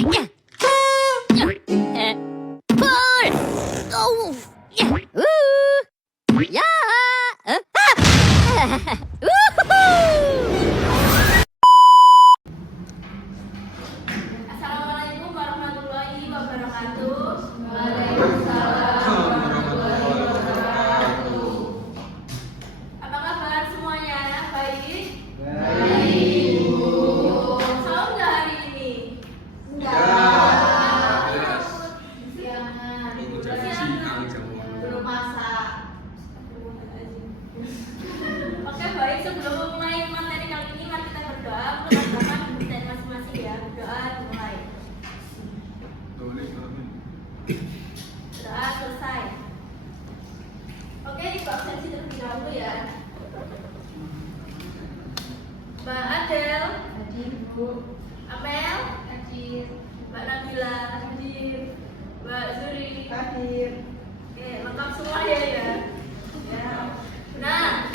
Assalamualaikum warahmatullahi wabarakatuh. Apa kabar semuanya? Baik? Saum nggak hari ini? Belum masak. Oke, baik. Sebelum memulai materi kali ini, mari kita berdoa. Mudah-mudahan dan masing-masing ya. Doa dimulai. Doa selesai. Oke, ibu absensi terlebih dahulu ya. Mbak Adel, Hadir, Bu. Amel, Hadir. Mbak Nabila, hadir. Mbak Zuri, Hadir. oke, lengkap semua ya. Ya. Nah,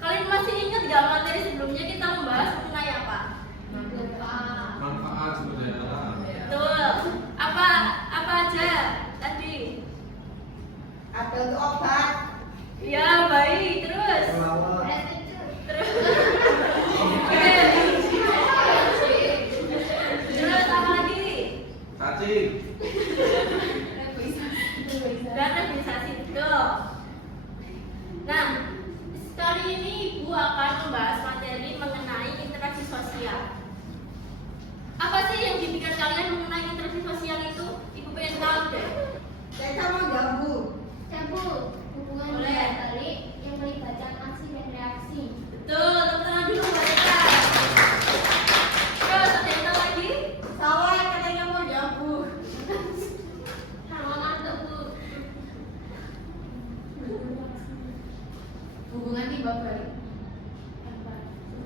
kalian masih ingat nggak materi sebelumnya kita membahas mengenai apa? Manfaat sebenarnya. Betul. Apa aja tadi? Ada untuk obat. Ya, baik. Terus. Terus. Oke. Terus apa lagi? Cacing. Dan revisasi betul. Nah, kali ini Ibu akan membahas materi mengenai interaksi sosial. Apa sih yang dipikir kalian mengenai interaksi sosial itu? Ibu pengen tahu deh. Saya mau jambu. Hubungan Boleh. dua balik yang melibatkan aksi dan reaksi. Betul, tepuk tangan dulu mereka. Terus ada yang tahu lagi? Sawah katanya mau jambu. Mantap, Bu. Hubungan tiba balik.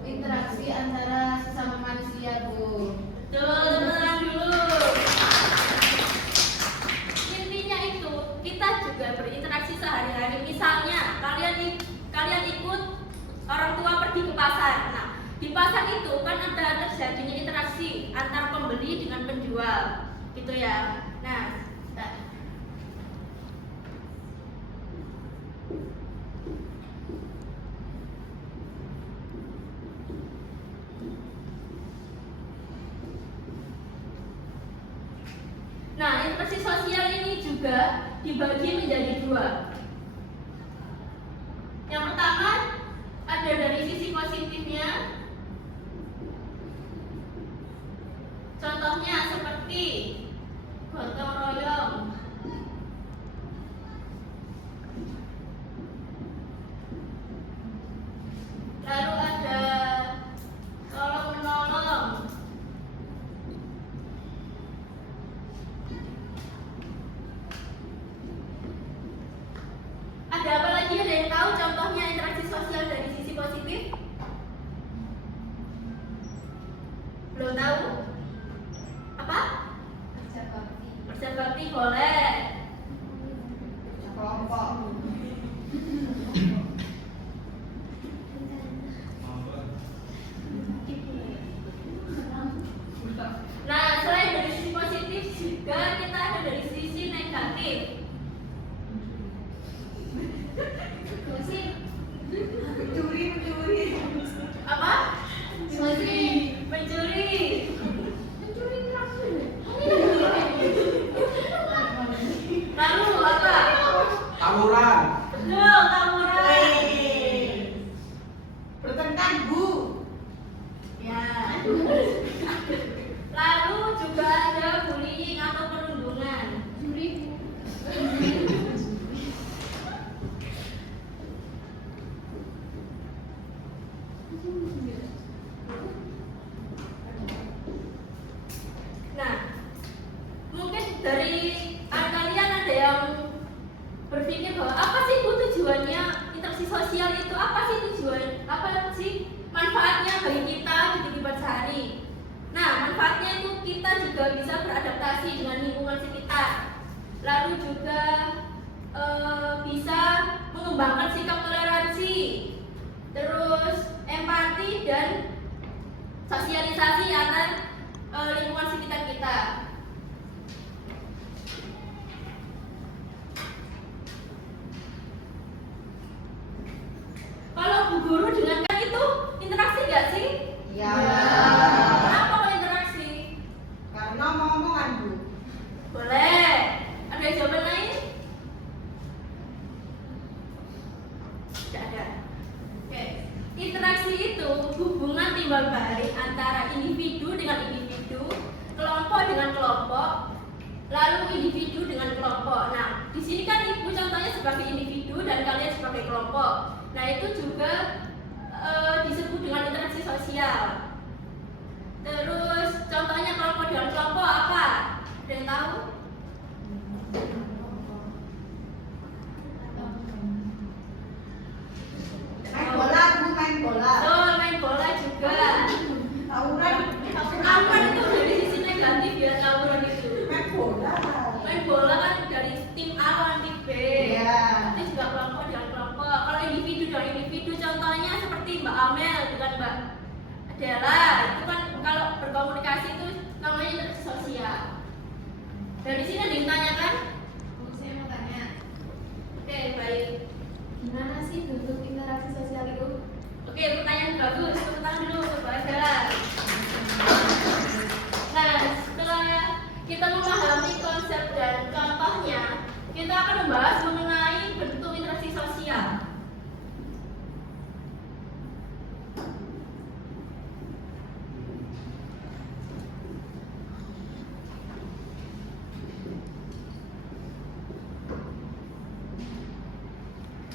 Interaksi antara sesama manusia, Bu. Betul, tepuk tangan dulu. Intinya itu kita juga berinteraksi sehari-hari. Misalnya kalian ikut orang tua pergi ke pasar. Nah, di pasar itu kan ada terjadinya interaksi antar pembeli dengan penjual, gitu ya. Nah, interaksi sosial ini juga dibagi menjadi dua. Yang pertama ada dari sisi positifnya. Contohnya seperti gotong royong. Lalu ada tolong menolong. Ada apa lagi? Ada yang tahu contohnya interaksi sosial dari sisi positif? Belum tahu? Apa? Kerja bakti. Kerja bakti boleh. Kelompok. Nah, selain dari sisi positif juga kita ada dari sisi negatif. Mencuri. Apa? Mencuri. Mencuri. Lalu apa? Tawuran. Betul, tawuran. Bertengkar, Bu. Ya. Lalu juga ada bullying atau perundungan. Nah, mungkin dari kalian ada yang berpikir bahwa apa sih Bu tujuannya interaksi sosial itu? Apa sih tujuan? Apa sih manfaatnya bagi kita di kehidupan sehari? Nah, manfaatnya itu kita juga bisa beradaptasi dengan lingkungan sekitar. Lalu juga bisa mengembangkan sikap toleransi, terus empati dan sosialisasi antar lingkungan sekitar kita. Kalau bu guru dengan kan itu interaksi nggak sih? Ya. Kenapa kalau interaksi? Karena ngomong-ngomongan, Bu. Boleh. Ada jawaban lain? Tidak ada. Oke. Interaksi itu hubungan timbal balik antara individu dengan individu, kelompok dengan kelompok, lalu individu dengan kelompok. Nah, di sini kan ibu contohnya sebagai individu dan kalian sebagai kelompok. Nah, itu juga disebut dengan interaksi sosial. Terus contohnya kelompok dengan kelompok apa? Ada yang tahu? Main bola, Bu, main bola. Betul, main bola juga. Tawuran. Tawuran itu dari sisi negatif ya, tawuran itu. Main bola. Main bola kan dari tim A lawan tim B. Iya. Itu juga kelompok dengan kelompok. Kalau individu dengan individu, contohnya seperti Mbak Amel dengan Mbak Adela, itu kan kalau berkomunikasi itu namanya interaksi sosial. Dari sini ada yang ditanyakan? Saya mau tanya. Oke, baik. Gimana sih bentuk interaksi sosial itu? Oke, pertanyaan bagus. Tepuk tangan dulu untuk Mbak Adela. Nah, setelah kita memahami konsep dan contohnya, kita akan membahas mengenai bentuk interaksi sosial.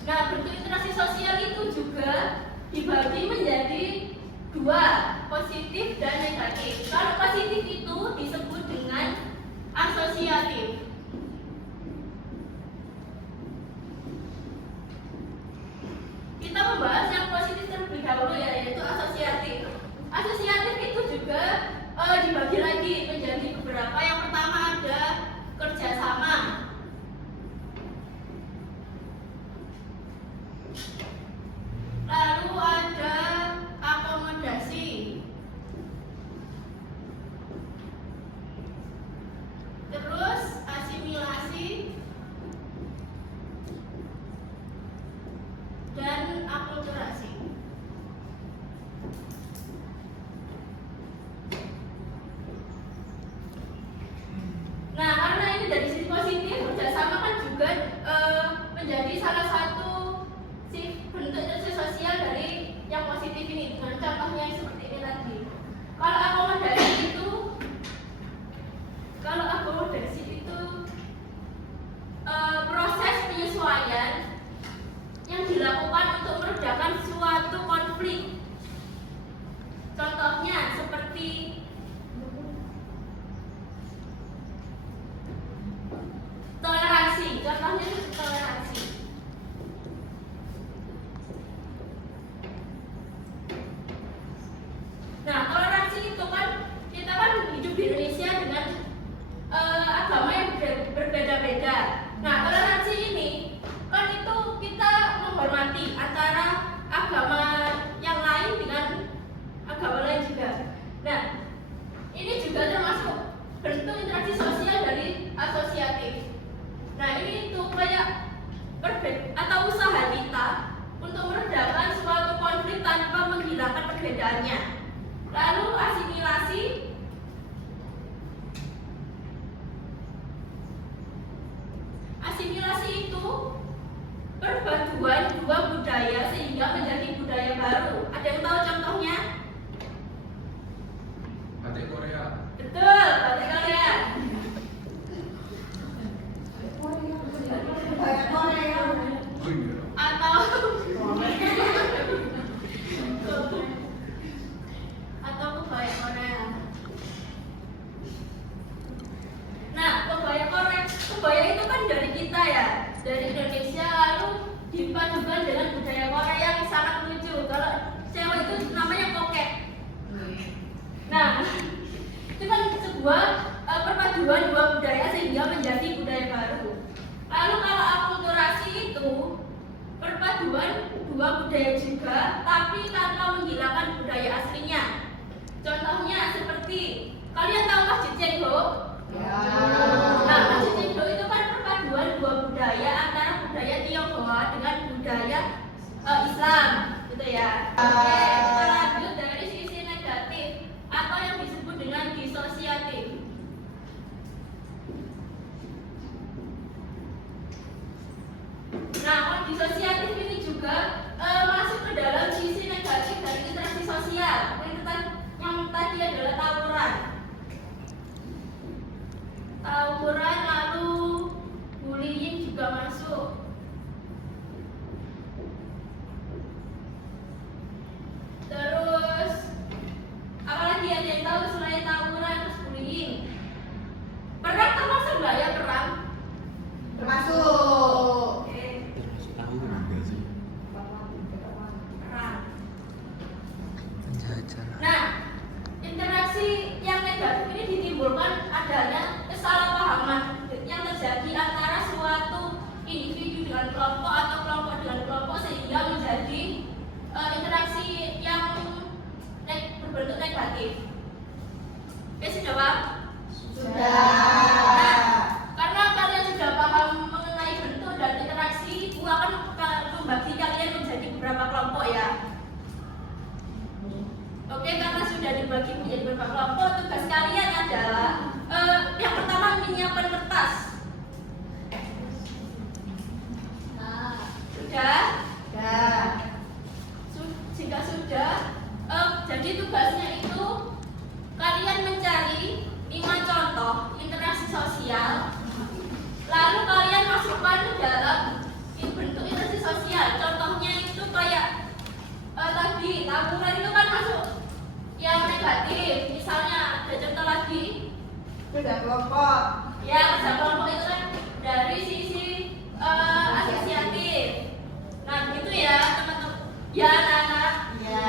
Nah, bentuk interaksi sosial itu juga dibagi menjadi dua, positif dan negatif. Kalau positif itu disebut dengan asosiatif. Kita membahas yang positif terlebih dahulu ya, yaitu asosiatif. Asosiatif itu juga dibagi lagi menjadi beberapa. Yang pertama ada kerjasama. Lalu ada akomodasi. Terus asimilasi dan akulturasi. Nah, karena ini dari sisi positif, kerjasama kan juga menjadi salah satu bentuk interaksi sosial dari yang positif ini, dengan contohnya yang seperti ini tadi. Kalau akomodasi itu proses penyesuaian yang dilakukan untuk meredakan suatu konflik. Contohnya seperti toleransi. Contohnya itu toleransi. Nah, toleransi itu kan kita kan hidup di Indonesia dengan agama yang berbeda-beda. Nah, toleransi ini kan itu kita menghormati antara agama yang lain dengan agama lain juga. Nah, ini juga termasuk bentuk interaksi sosial dari asosiatif. Nah, ini tuh kayak atau usaha kita untuk meredakan suatu konflik tanpa menghilangkan perbedaannya. Lalu asimilasi. Asimilasi itu perpaduan dua budaya sehingga menjadi budaya baru. Ada yang tahu contohnya? Batik Korea. Betul, batik Korea. Oh iya. Atau kebaya Korea. Nah, kebaya itu kan dari kita ya, dari Indonesia, lalu dipadukan dengan budaya Korea yang sangat lucu. Kalau cewek itu namanya koket. Nah, itu kan sebuah perpaduan dua budaya sehingga menjadi budaya baru. Lalu kalau akulturasi itu perpaduan dua budaya juga, tapi tanpa menghilangkan budaya aslinya. Contoh Oke, kita lanjut dari sisi negatif atau yang disebut dengan disosiatif. Nah, kalau disosiatif ini juga masuk ke dalam sisi negatif dari interaksi sosial. Yang tadi adalah tawuran. Tawuran lalu bullying juga masuk. Terus apalagi ada yang tahu selain tawuran terus bullying? Perang termasuk nggak ya perang? Termasuk. Oke, Termasuk tahu enggak sih? perang. Penjajah. Nah, interaksi yang negatif ini ditimbulkan adanya kesalahpahaman yang terjadi antara suatu individu dengan kelompok atau kelompok dengan kelompok sehingga menjadi interaksi yang berbentuk negatif. Oke, sudah Pak? Sudah. Karena kalian sudah paham mengenai bentuk dan interaksi, Ibu akan membagi kalian menjadi beberapa kelompok ya. Oke, karena sudah dibagi menjadi beberapa kelompok, tugas kalian adalah yang pertama menyiapkan kertas. Sudah? Sudah. Jika sudah, jadi tugasnya itu kalian mencari 5 contoh interaksi sosial, lalu kalian masukkan ke dalam bentuk interaksi sosial. Contohnya itu kayak tadi tawuran itu kan masuk yang negatif. Misalnya ada contoh lagi, Sudah kelompok. ya kerja kelompok itu kan dari sisi asosiatif. Nah gitu ya teman-teman, ya anak-anak. Ya.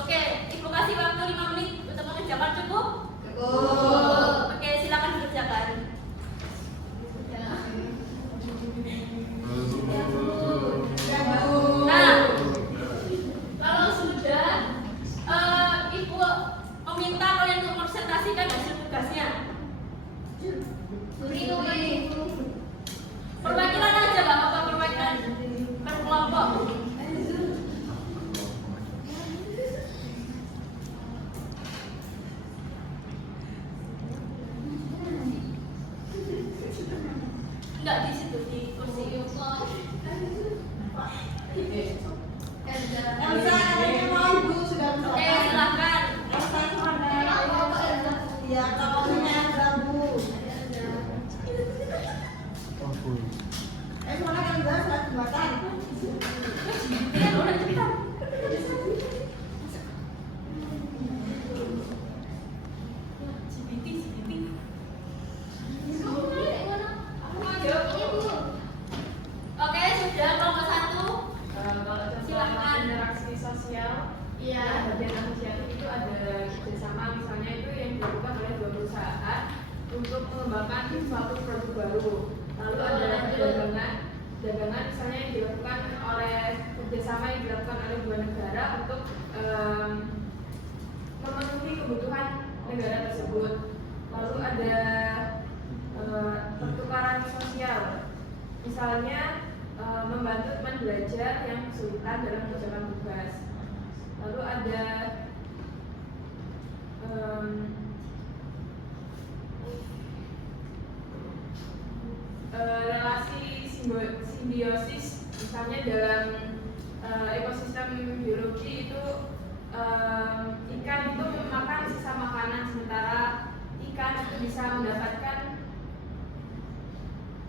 Oke, Ibu kasih waktu 5 menit untuk mengerjakan, cukup? Cukup. Oke, silakan dikerjakan. Nah, kalau sudah, Ibu meminta kalian untuk presentasikan hasil tugasnya. Perwakilan aja, nggak apa-apa perwakilan per kelompok. Enggak di situ, di kursi. Elsa, katanya mau Ibu sudah Oke, bisa. silakan. Elsa mana? Ya, kawannya Elsa, Bu. Mana kan udah sudah jembatan. Iya, udah cepetan. Oke, sudah kelompok 1. Kalau Silakan. interaksi sosial, Iya. bagian asosiatif itu ada kerjasama, misalnya itu yang dilakukan oleh 2 perusahaan untuk mengembangkan suatu produk baru. Lalu ada dagangan misalnya yang dilakukan oleh kerjasama yang dilakukan oleh 2 negara untuk memenuhi kebutuhan negara tersebut. Lalu ada pertukaran sosial, misalnya membantu teman belajar yang kesulitan dalam mengerjakan tugas. Lalu ada relasi simbiosis, misalnya dalam ekosistem biologi itu ikan itu makan sisa makanan, sementara ikan itu bisa mendapatkan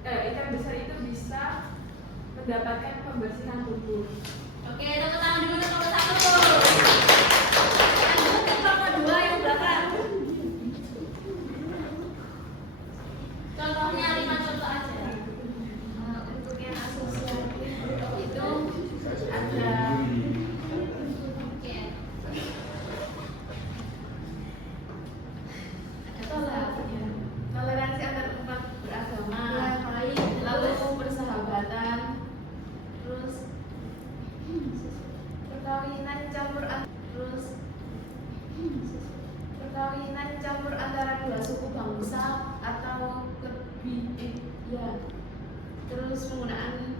ikan besar itu bisa mendapatkan pembersihan tubuh. Oke, tepuk tangan dulu untuk kelompok 1. Lanjut ke kelompok 2 yang belakang. Contohnya 5 contoh aja. Untuk yang asosiatif itu ada toleransi antar umat beragama, lalu persahabatan, terus perkawinan campur antara 2 suku bangsa atau lebih, terus penggunaan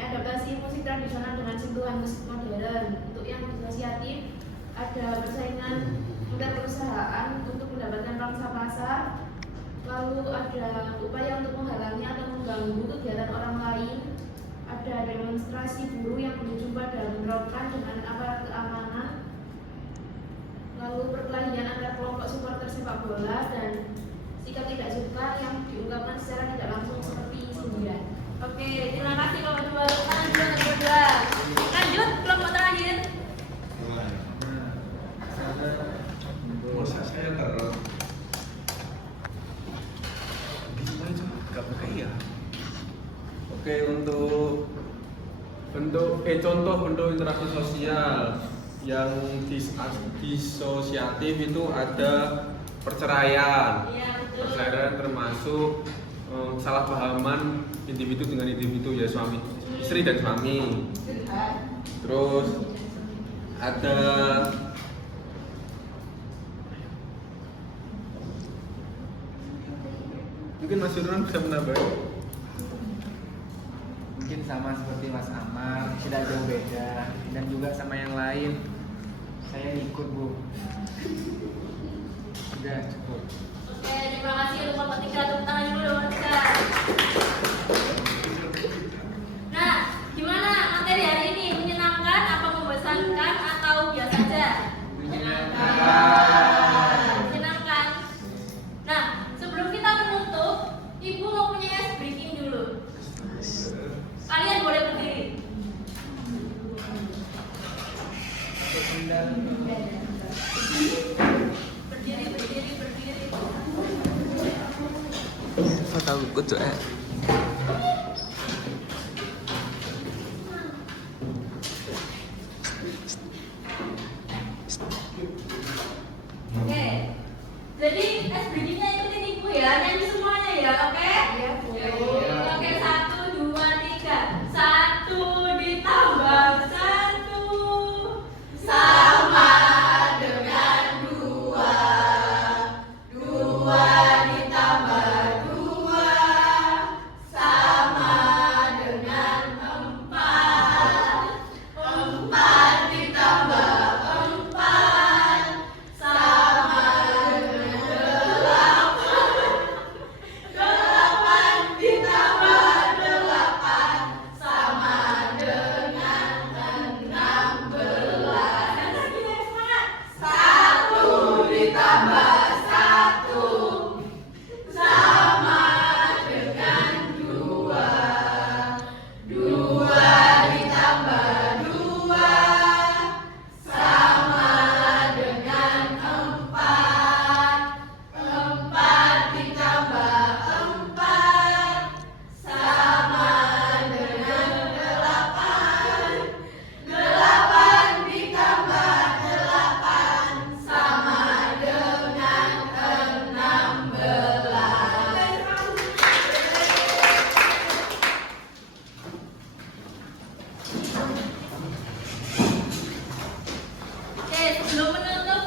adaptasi musik tradisional dengan sentuhan musik modern. Untuk yang disosiatif ada persaingan antar perusahaan untuk mendapatkan pangsa pasar. Lalu ada upaya untuk menghalangi atau mengganggu kegiatan orang lain. Ada demonstrasi buruh yang berujung pada bentrokan dengan aparat keamanan. Lalu perkelahian antar kelompok supporter sepak bola dan sikap tidak suka yang diungkapkan secara tidak langsung seperti sindiran. Oke, terima kasih kelompok 2. Lanjut kelompok 2. Lanjut kelompok terakhir. Masa saya terus Gak pakai ya. Oke, untuk contoh bentuk interaksi sosial yang disosiatif itu ada perceraian. Iya, betul. Perceraian termasuk salah pahaman individu dengan individu, ya suami istri dan suami. Terus ada mungkin Mas Yurman bisa menambah. Mungkin sama seperti Mas Amar, tidak jauh beda, dan juga sama yang lain. Saya ikut, Bu. Sudah cukup. Oke, terima kasih untuk kelompok 3. Tepuk tangan dulu kelompok 3. Nah, gimana materi hari ini? Menyenangkan apa membosankan atau biasa saja? Menyenangkan. Nah, sebelum kita menutup, Ibu mau punya ice breaking dulu. Kalian boleh berdiri. Berdiri. Saya tahu kudu Oke. Jadi ice breaking-nya ikutin Ibu ya, nyanyi semuanya ya, oke? Iya, Bu. Oke, 1, 2, 3. 1 ditambah 1 sama dengan 2. 2 ditambah 2 sama dengan 4. 4 ditambah 4 sama dengan 8. 8 ditambah 8 sama dengan 16. Semangat. 1 ditambah 1 sama dengan 2. 2 ditambah 2 sama dengan 4. 4 ditambah 4 sama dengan 8. 8 ditambah 8 sama dengan 16. Oke, sebelum menutup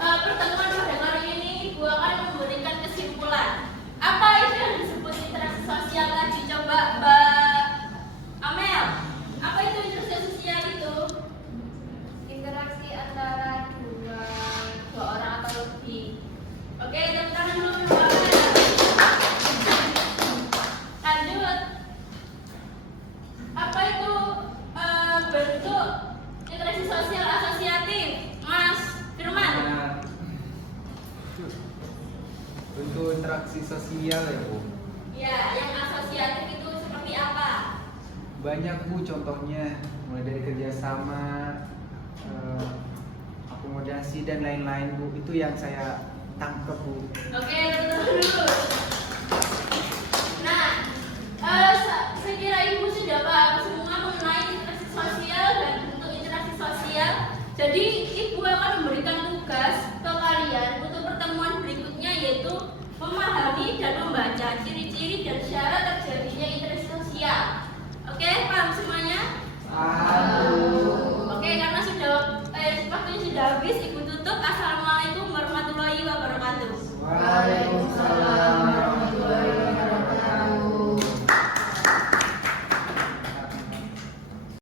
pertemuan pada kali ini, Ibu akan memberikan kesimpulan. Apa itu yang disebut interaksi sosial tadi? Coba Mbak Amel, apa itu interaksi sosial itu? Interaksi antara dua Orang atau lebih. Oke, tepuk tangan dulu Mbak Amel. Lanjut. Apa itu bentuk interaksi sosial asosiatif? Mas Firman. Bentuk interaksi sosial ya, Bu. Ya, yang asosiatif itu seperti apa? Banyak, Bu, contohnya. Mulai dari kerjasama, akomodasi, dan lain-lain, Bu. Itu yang saya tangkap, Bu. Oke, tentu dulu. Nah, sekira Ibu sudah paham semua mengenai interaksi sosial dan bentuk interaksi sosial. Jadi, Ibu akan memberikan tugas ke kalian untuk pertemuan berikutnya, yaitu memahami dan membaca ciri-ciri dan syarat terjadinya interaksi sosial. Oke, paham semuanya? Paham, Bu. Oke, karena sudah waktunya sudah habis, Ibu tutup.